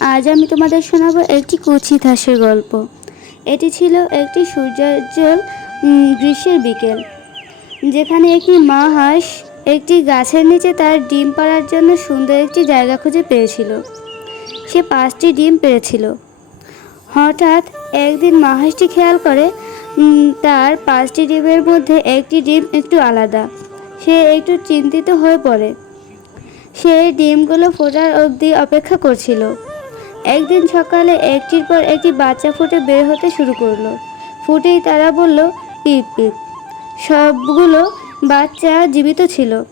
আজ আমি তোমাদের শোনাবো একটি কুচিত হাঁসের গল্প। এটি ছিল একটি সূর্যোজ্জ্বল গ্রীষ্মের বিকেল। যেখানে একটি মা হাঁস একটি গাছের নিচে তার ডিম পাড়ার জন্য সুন্দর একটি জায়গা খুঁজে পেয়েছিল। সে পাঁচটি ডিম পেয়েছিল হঠাৎ একদিন মা হাঁসটি খেয়াল করে তার পাঁচটি ডিমের মধ্যে একটি ডিম একটু আলাদা। সে একটু চিন্তিত হয়ে পড়ে। সে ডিমগুলো ফোটার অবধি অপেক্ষা করছিল। একদিন সকালে একটির পর একটি বাচ্চা ফুটে বের হতে শুরু করল। ফুটেই তারা বলল, পিপ পিপ। সবগুলো বাচ্চা জীবিত ছিল।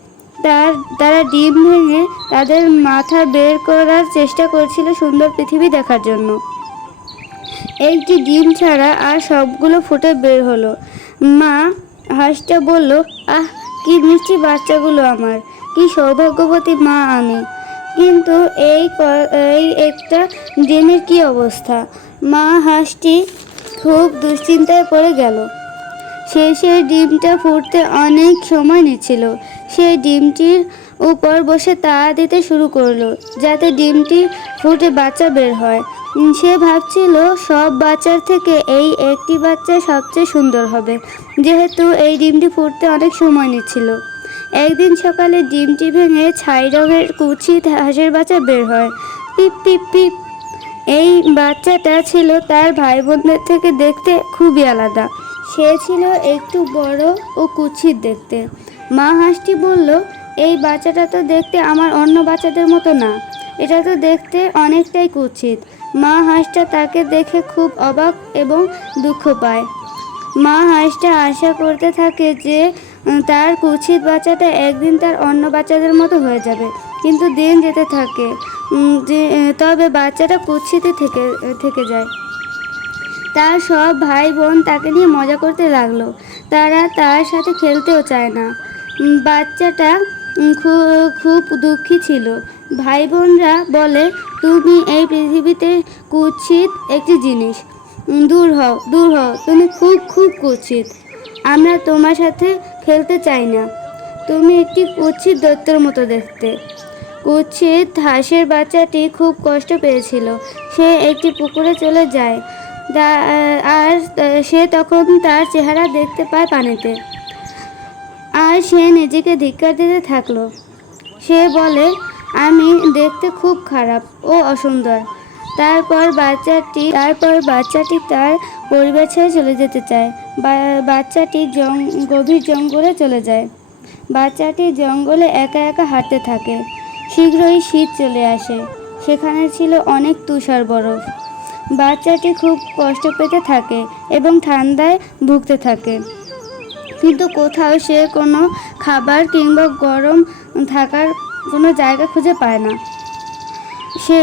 তার, তারা ডিম ভেঙে তাদের মাথা বের করার চেষ্টা করছিল সুন্দর পৃথিবী দেখার জন্য। একটি ডিম ছাড়া আর সবগুলো ফুটে বের হলো। মা হাঁসটা বলল, আহ, কি মিষ্টি বাচ্চাগুলো আমার। কি সৌভাগ্যবতী মা আমি। কিন্তু এই এই একটা ডিমের কি অবস্থা? মা হাঁসটি খুব দুশ্চিন্তায় পড়ে গেল। সে সেই ডিমটা ফুটতে অনেক সময় নিচ্ছিল। সে ডিমটির উপর বসে তাড়া দিতে শুরু করল, যাতে ডিমটি ফুটে বাচ্চা বের হয়। সে ভাবছিল, সব বাচ্চার থেকে এই একটি বাচ্চা সবচেয়ে সুন্দর হবে, যেহেতু এই ডিমটি ফুটতে অনেক সময় নিচ্ছিল। একদিন সকালে ডিমটি ভেঙে ছাই রঙের কুচিত হাঁসের বাচ্চা বের হয়। পিপ পিপ পিপ। এই বাচ্চাটা ছিল তার ভাই বোনদের থেকে দেখতে খুবই আলাদা। সে ছিল একটু বড় ও কুৎসিত দেখতে। মা হাঁসটি বলল, এই বাচ্চাটা তো দেখতে আমার অন্য বাচ্চাদের মতো না। এটা তো দেখতে অনেকটাই কুৎসিত মা হাঁসটা তাকে দেখে খুব অবাক এবং দুঃখ পায়। মা হাঁসটা আশা করতে থাকে যে তার কুৎসিত বাচ্চাটা একদিন তার অন্য বাচ্চাদের মতো হয়ে যাবে, কিন্তু দিন যেতে থাকে। যে তবে বাচ্চাটা কুৎসিতই থেকে থেকে যায়। তার সব ভাই বোন তাকে নিয়ে মজা করতে লাগল। তারা তার সাথে খেলতেও চায় না। বাচ্চাটা খুব দুঃখী ছিল। ভাই বোনরা বলে, তুমি এই পৃথিবীতে কুৎসিত একটি জিনিস। দূর হও দূর হও, তুমি খুব খুব কুৎসিত। আমরা তোমার সাথে খেলতে চাই না। তুমি একটি কুৎসিত দৈত্যর মতো দেখতে। কুৎসিত হাঁসের বাচ্চাটি খুব কষ্ট পেয়েছিল। সে একটি পুকুরে চলে যায়। আর সে তখন তার চেহারা দেখতে পায় পানিতে। আর সে নিজেকে ধিক্কার দিতে থাকল। সে বলে, আমি দেখতে খুব খারাপ ও অসুন্দর। তারপর বাচ্চাটি তারপর বাচ্চাটি তার পরিবার ছেড়ে চলে যেতে চায়। বাচ্চাটি জং, গভীর জঙ্গলে চলে যায়। বাচ্চাটি জঙ্গলে একা একা হাঁটতে থাকে। শীঘ্রই শীত চলে আসে। সেখানে ছিল অনেক তুষার বরফ। বাচ্চাটি খুব কষ্ট পেতে থাকে এবং ঠান্ডায় ভুগতে থাকে। কিন্তু কোথাও সে কোনো খাবার কিংবা গরম থাকার কোনো জায়গা খুঁজে পায় না। সে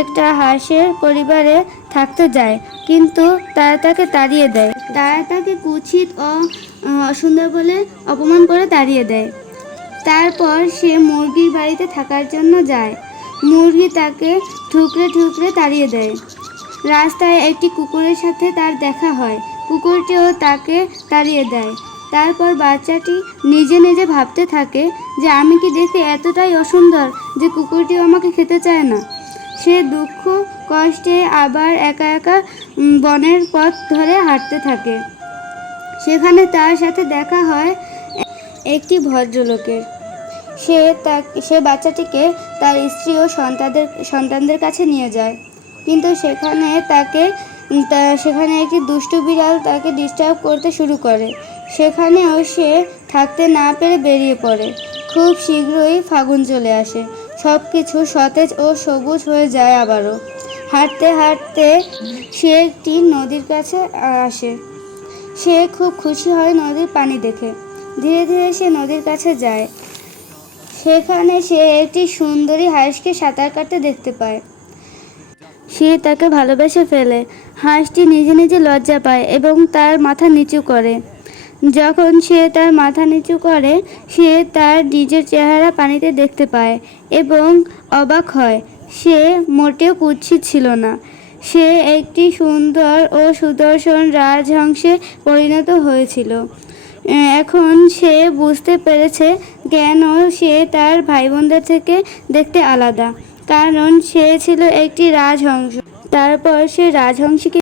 একটা হাঁসের পরিবারে থাকতে যায়, কিন্তু তারা তাকে তাড়িয়ে দেয়। তারা তাকে কুচিত ও অসুন্দর বলে অপমান করে তাড়িয়ে দেয়। তারপর সে মুরগির বাড়িতে থাকার জন্য যায়। মুরগি তাকে ঠুকরে ঠুকরে তাড়িয়ে দেয়। রাস্তায় একটি কুকুরের সাথে তার দেখা হয়। কুকুরটিও তাকে তাড়িয়ে দেয়। তারপর বাচ্চাটি নিজে নিজে ভাবতে থাকে যে আমি কি দেখতে এতটাই অসুন্দর যে কুকুরটিও আমাকে খেতে চায় না। সে দুঃখ, কষ্টে আবার একা একা বনের পথ ধরে হাঁটতে থাকে। সেখানে তার সাথে দেখা হয় একটি ভদ্রলোকের। সে তা সে বাচ্চাটিকে তার স্ত্রী ও সন্তানদের সন্তানদের কাছে নিয়ে যায়। কিন্তু সেখানে তাকে সেখানে একটি দুষ্টু বিড়াল তাকে ডিস্টার্ব করতে শুরু করে। সেখানেও সে থাকতে না পেরে বেরিয়ে পড়ে। খুব শীঘ্রই ফাগুন চলে আসে। সব কিছু সতেজ ও সবুজ হয়ে যায় আবারও। হাঁটতে হাঁটতে সে একটি নদীর কাছে আসে। সে খুব খুশি হয় নদীর পানি দেখে। ধীরে ধীরে সে নদীর কাছে যায়। সেখানে সে একটি সুন্দরী হাঁসকে সাঁতার কাটতে দেখতে পায়। সে তাকে ভালোবেসে ফেলে। হাঁসটি নিজে নিজে লজ্জা পায় এবং তার মাথা নিচু করে। যখন সে তার মাথা নিচু করে, সে তার নিজের চেহারা পানিতে দেখতে পায় এবং অবাক হয়। সে মোটেও কুৎসিত ছিল না। সে একটি সুন্দর ও সুদর্শন রাজহংসে পরিণত হয়েছিল। এখন সে বুঝতে পেরেছে কেন সে তার ভাই বোনদের থেকে দেখতে আলাদা। কারণ সে ছিল একটি রাজহংস। তারপর সে রাজহংসীকে